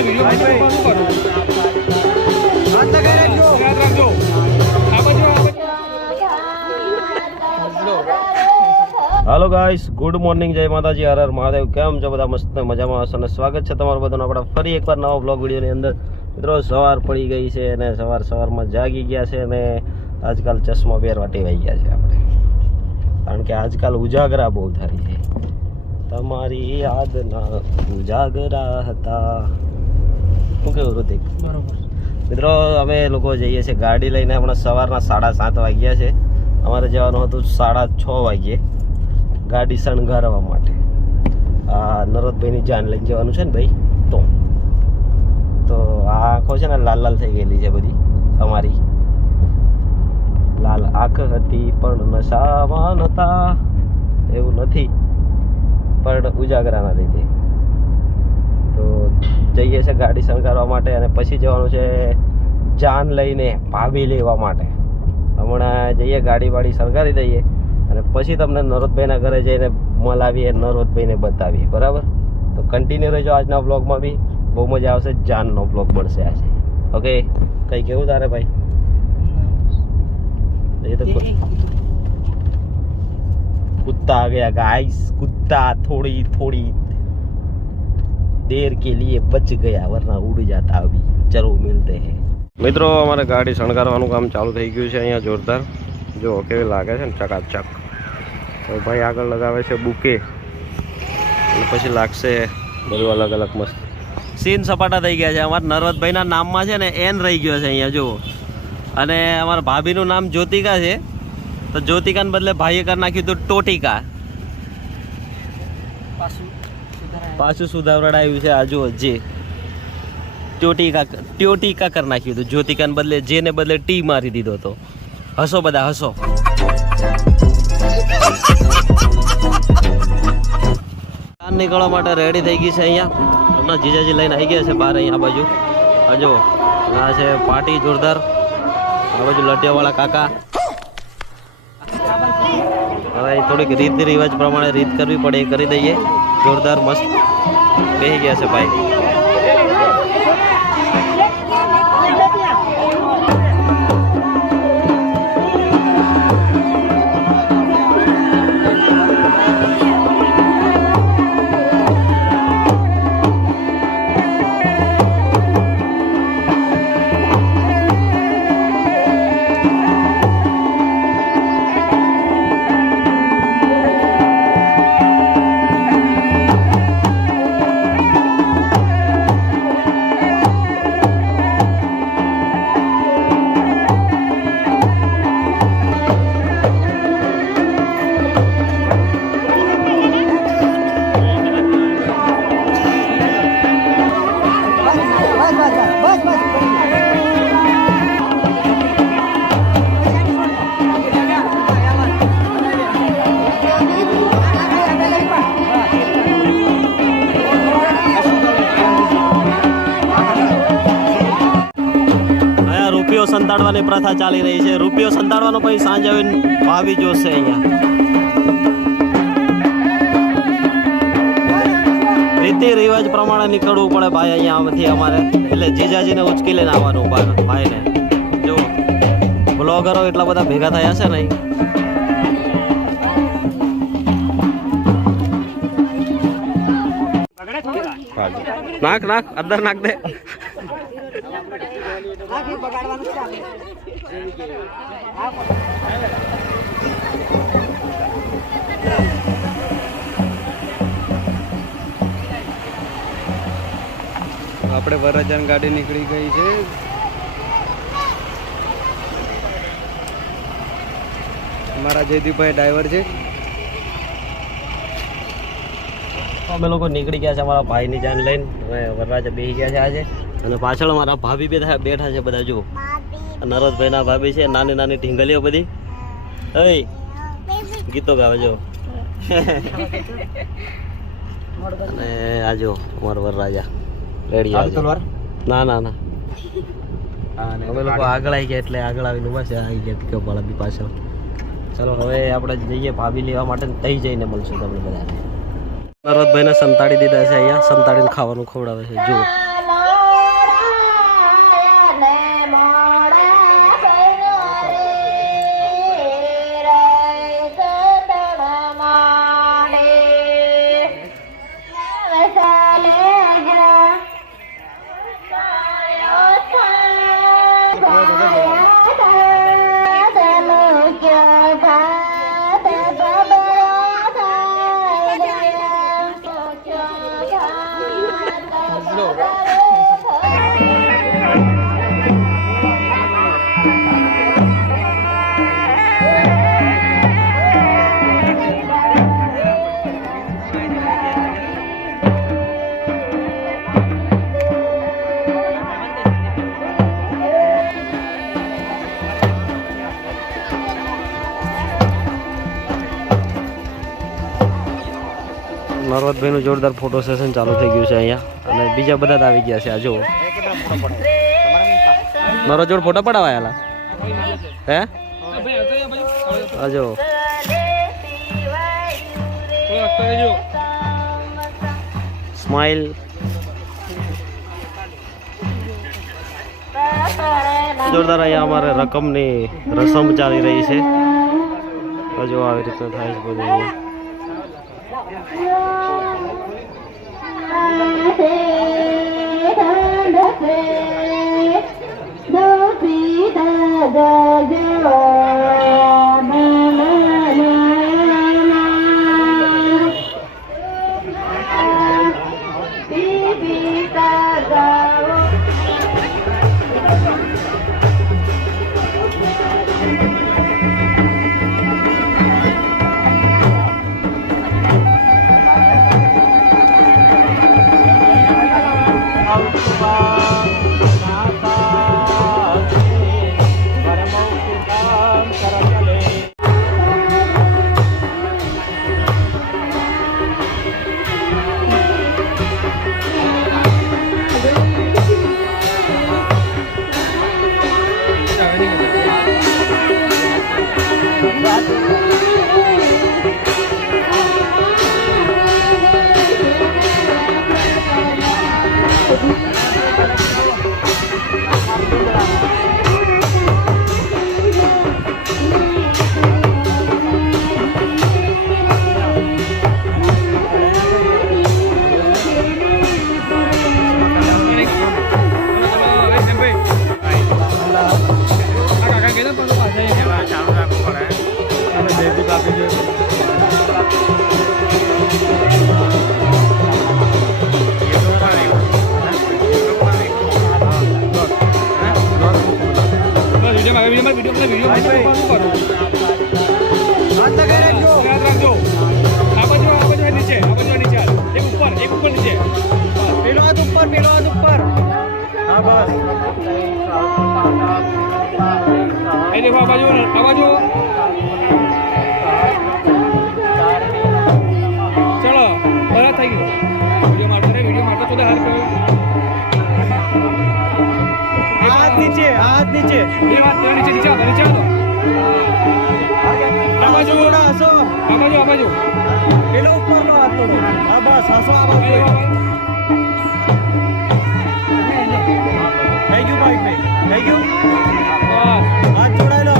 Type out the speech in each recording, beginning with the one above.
Hello guys, good morning, जय माताजी, हर हर महादेव। केम छो बधा? मस्त मजामां हशो ने स्वागत छे तमारुं बधानुं आपणा फरी एकवार नवा ब्लॉग विडियोनी अंदर। मित्रों, सवार पड़ी गई छे अने सवार जागी गया छे अने आजकल चश्मा પહેરવા ટેવાઈ ગયા છે આપણે, કારણ કે આજકાલ ઉજાગરા બહુ થાય છે। તમારી યાદના ઉજાગરા હતા। શું કેવું ઋતિક? બરોબર। મિત્રો, અમે લોકો જઈએ છીએ ગાડી લઈને। હમણાં સવારના 7:30 વાગ્યા છે। અમારે જવાનું હતું 6:30 વાગ્યે ગાડી શણગારવા માટે। આ નરોદભાઈની જાન લઈને જવાનું છે ને ભાઈ। તો આ આંખો છે ને લાલ લાલ થઈ ગયેલી છે બધી અમારી। લાલ આંખ હતી પણ નશામાં નતા, એવું નથી, પણ ઉજાગરાના લીધે। તો જઈએ છે ગાડી શણગારવા માટે અને પછી જવાનું છે જાન લઈને ભાભી લેવા માટે। હમણાં જઈએ, ગાડી વાડી શણગારી દઈએ અને પછી તમને નરોદભાઈના ઘરે જઈને મળાવીએ, નરોદભાઈને બતાવીએ, બરાબર? તો કન્ટિન્યુ રહેજો આજના વ્લોગમાં બી, બહુ મજા આવશે। જાનનો વ્લોગ બનશે આજે। ઓકે, કંઈ કેવું તારે ભાઈ? ये तो कुत्ता आ गया गाइस, कुत्ता थोड़ी देर के लिए बच गया, वरना उड़ जाता अभी। चलो मिलते हैं। मित्रों, हमारे गाड़ी शणगारવાનું કામ ચાલુ થઈ ગયું છે અહીંયા જોરદાર। જો કેવી લાગે છે ને, ચકાચક। તો ભાઈ આગળ લગાવે છે બુકે અને પછી લાગશે બધું અલગ અલગ મસ્ત સીન સપાટા થઈ ગયા છે। અમારા નરવતભાઈના નામમાં છે ને એન રહી ગયો છે અહીંયા જો। અને અમારા ભાભીનું નામ જ્યોતિકા છે, તો જ્યોતિકાને બદલે ભાઈએ કરી નાખ્યું હતું ટોટિકા। પાછું સુધારડાયું છે આ જો, જે ટ્યોટિકા કરી નાખ્યું હતું। જ્યોતિકાને બદલે જે ને બદલે ટી મારી દીધો હતો। હસો બધા, હસો। જાન નીકળવા માટે રેડી થઈ ગઈ છે અહીંયા। હમણાં જીજાજી લઈને આવી ગયા છે બહાર અહીંયા આ બાજુ। આ જો આ છે પાર્ટી જોરદાર। આ બાજુ લટિયાવાળા કાકા। હવે થોડીક રીત રિવાજ પ્રમાણે રીત કરવી પડે, એ કરી દઈએ। જોરદાર મસ્ત બેસી ગયા છે ભાઈ। સંતાડવાની પ્રથા ચાલી રહી છે। રૂપિયો સંતાડવાનો પછી સાંજે આવીને ભાભી જોશે અહીંયા। રીતિ રિવાજ પ્રમાણે નીકળવું પડે ભાઈ અહીંયાથી અમારે, એટલે જીજાજીને ઉચકી લઈને આવવાનું ભાઈને। જો બ્લોગરો એટલા બધા ભેગા થયા છે ને, નાખ નાખ અંદર નાખ દે। આપણે વરરાજાની ગાડી નીકળી ગઈ છે। અમારા જયદીપભાઈ ડ્રાઈવર છે। અમે લોકો નીકળી ગયા છે અમારા ભાઈની જાન લઈને। વરરાજા બેસી ગયા છે આજે, અને પાછળ અમારા ભાભી બેઠા છે બધા। જુઓ, નરોદભાઈના ભાભી છે, નાની નાની ઢીંગલીઓ બધી। એ ગીતો ગાવે જો। અને આ જો અમારો વરરાજા રેડી આવે। ના ના ના, અમે લોકો આગળ આવી ગયા એટલે આગળ આવીને ઉભા છે। આવી ગયા પિકઅપ વાળા બી પાછળ। ચલો હવે આપણે જઈએ ભાભી લેવા માટે, તઈ જઈને મળશું તમને બધાને। નરોદભાઈને સંતાડી દીધા છે અહીંયા, સંતાડીને ખાવાનું ખવડાવે છે। જુઓ નરવતભાઈનું જોરદાર ફોટો સેશન ચાલુ થઈ ગયું છે અહીંયા અને બીજા બધા જ આવી ગયા છે. આ જુઓ મારો જોડ ફોટો પડાવાયેલા હે આ જો સ્માઈલ જોરદાર. અહીંયા અમારે રકમની રસમ ચાલી રહી છે. હજુ આવી રીતનું થાય છે બધું અહીંયા. ચલો બરાબર થઈ ગયું. વિડીયો મારતો તો હાથ નીચે નીચે નીચે આ બાજુ આ બાજુ પેલો ઉપરનો હાથ થોડો. હા બસ હસો આ બાજુ થઈ ગયું ભાઈ થઈ ગયું. હાથ જોડાયેલો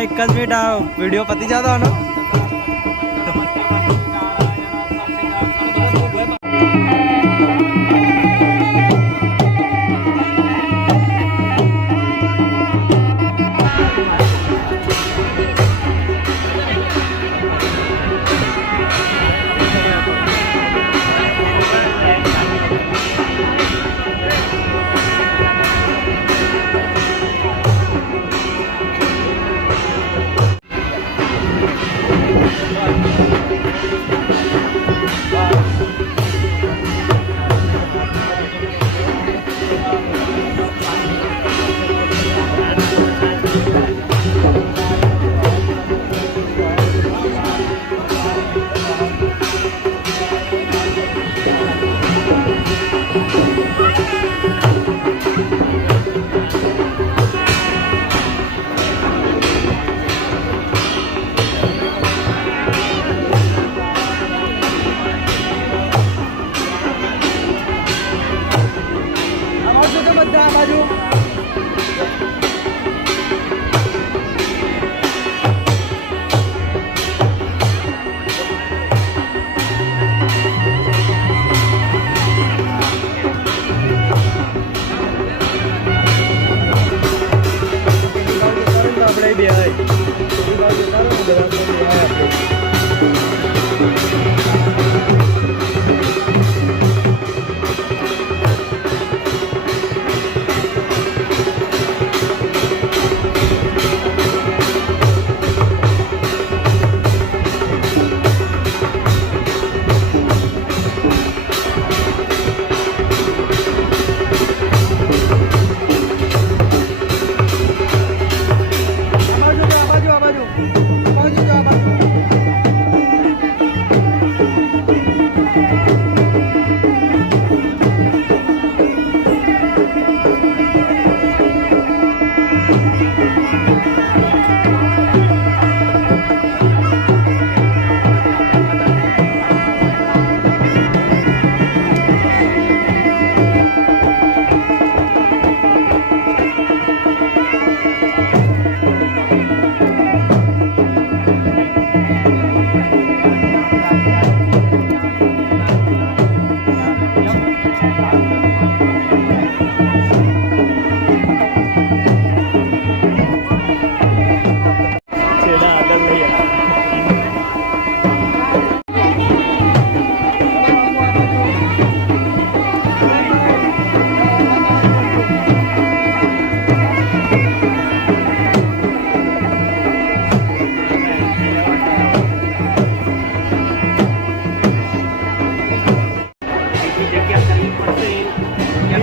એક જ મિનિટ આ વિડીયો પતી જતો આનો.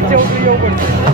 નીચે ઉતરી જવું પડશે.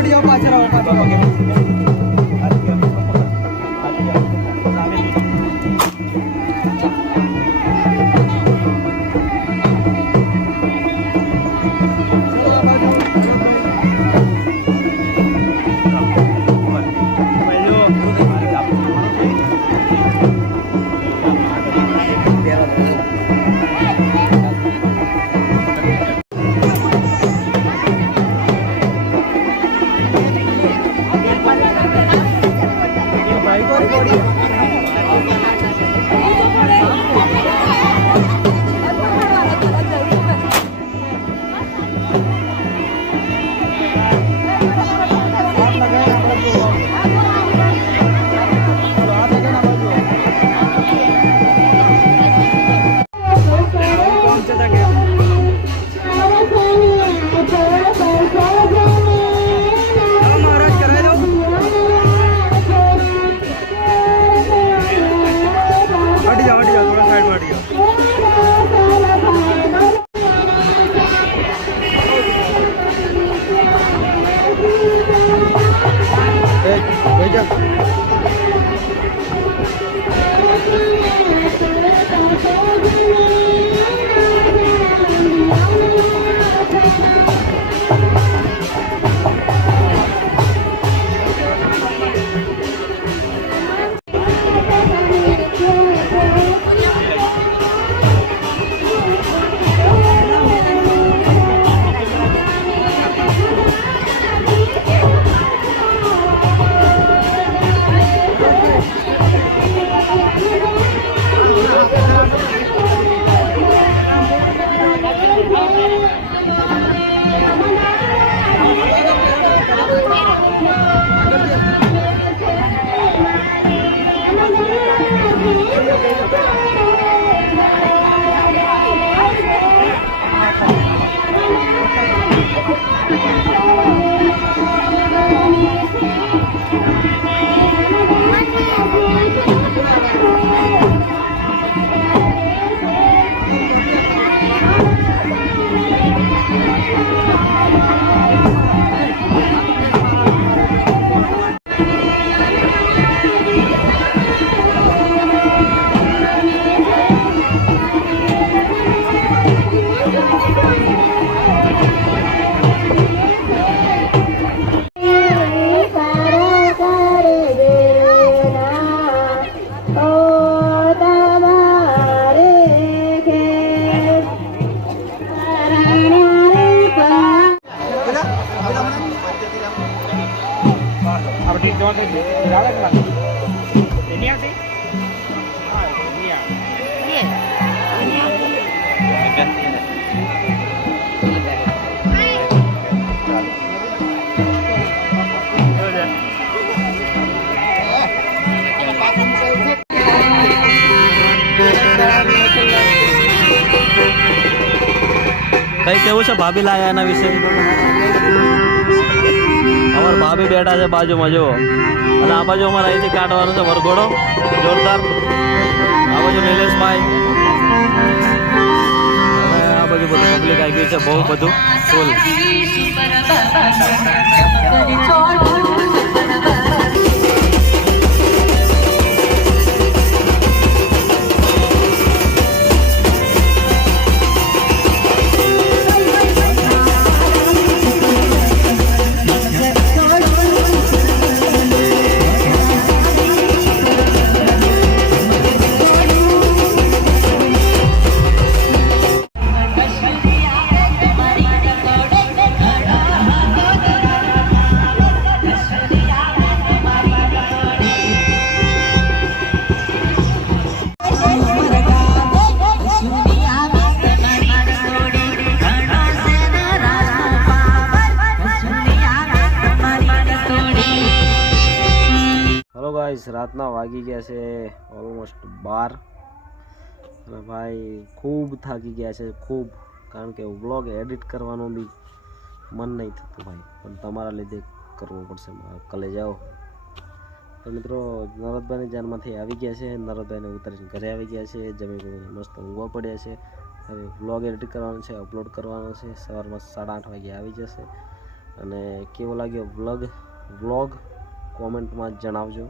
ઓડિયો પાછળ આવો વાગે આવે કે લાગે એની આવતી હા એની કઈ કેવું છે ભાભી લાયા એના વિશે? અમાર ભાભી બેઠા છે બાજુમાં જુઓ, અને આ બાજુ અમારે અહીંથી કાઢવાનો છે વરઘોડો જોરદાર. આ બાજુ નિલેશભાઈ અને આ બાજુ બધું પબ્લિક આવી ગયું છે, બહુ બધું ફૂલ. હેલો ગાઈસ, રાતના વાગી ગયા છે ઓલમોસ્ટ 12 અને ભાઈ ખૂબ થાકી ગયા છે, ખૂબ. કારણ કે વ્લોગ એડિટ કરવાનું બી મન નહીં થતું ભાઈ, પણ તમારા લીધે કરવું પડશે. કલે જાઓ તો મિત્રો, નરદભાઈની જાનમાંથી આવી ગયા છે. નરદભાઈને ઉતારીને ઘરે આવી ગયા છે, જમીને મસ્ત ઊંઘવા પડ્યા છે. હવે વ્લોગ એડિટ કરવાનો છે, અપલોડ કરવાનો છે. સવારમાં 8:30 વાગે આવી જશે. અને કેવો લાગ્યો વ્લોગ કોમેન્ટમાં જણાવજો,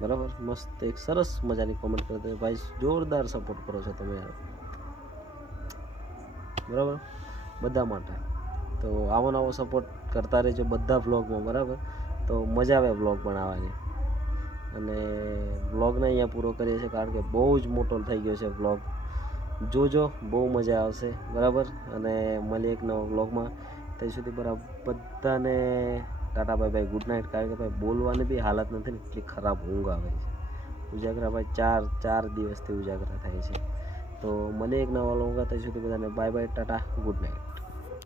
બરાબર? મસ્ત એક સરસ મજાની કોમેન્ટ કરો. તમે ભાઈ જોરદાર સપોર્ટ કરો છો તમે યાર, બરાબર? બધા માટે તો આવો નવો સપોર્ટ કરતા રહેજો બધા વ્લોગમાં, બરાબર? તો મજા આવે વ્લોગ બનાવવાની. અને વ્લોગને અહીંયા પૂરો કરીએ છીએ, કારણ કે બહુ જ મોટો થઈ ગયો છે વ્લોગ. જોજો, બહુ મજા આવશે, બરાબર? અને મળીએ એક નવા વ્લોગમાં. ત્યાં સુધી બરાબર બધાને Tata bye bye, good night. કારણ કે ભાઈ બોલવાની બી હાલત નથી ને, એટલી ખરાબ ઊંઘ આવે છે. ઉજાગરા ભાઈ ચાર દિવસથી ઉજાગરા થાય છે. તો મને એક નવા વ્લોગ, ત્યાં સુધી બધાને bye bye, Tata, good night.